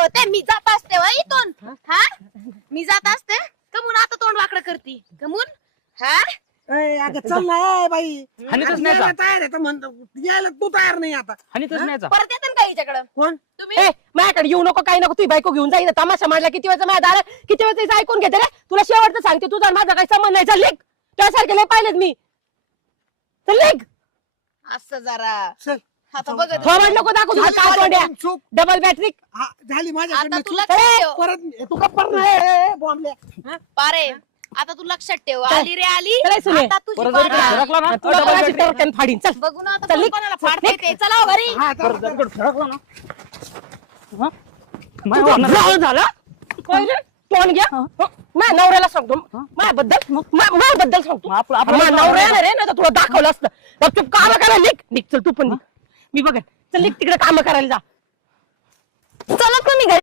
होते मी जात असते वा इथून हा मी जात असते कमून आता तोंड वाकडं करती कमून हा अगं चल ना बाई हानीतच अगं नाही यायला का? तयार आहे तर म्हणतो यायला तू तयार नाही आता हानीतच नाही परत येतं का हिच्याकडं कोण तुम्ही माझ्याकडे येऊ नको काही नको तुझी बायको घेऊन जाईल तमाशा मांडला किती वेळचा माझ्या दारा किती वेळचं ऐकून घेते रे तुला शेवटचं सांगते तुझा आणि माझा काही संबंध नाही चल लेख त्यासारखे लय पाहिलेत मी चल लेख असं जरा चल आता बघत थोबाड नको दाखवू तुझा काय तोंड्या चूक डबल बॅटरी हा, झाली आता माझ्याकडनं तू चूक. लक्षात ठेव परत तू गप्पर नाही बॉम्बले पारे आता तू लक्षात ठेव आली रे आली चल, सुने. आता तुझी परत जरी पारा. फिरकला ना तुला डबल कोणाची बॅटरी. टरकन फाडीन चल बघू ना आता चल, कोण निघ. कोणाला फाडता येते चला हो घरी हा परत चल, जर फिरकला ना हा? तुझं माझ्या वाहनात- ब्लाऊज झाला काय रे? तोंड घ्या माझ्या नवऱ्याला सांगतो माझ्याबद्दल सांगतो आपलं माझा नवरा येणार आहे ना तर तुला दाखवलं असतं गपचूप काम करायला निघ चल तू पण निघ. मी बघ चल निघ तिकडे काम करायला जा चला तुम्ही घरी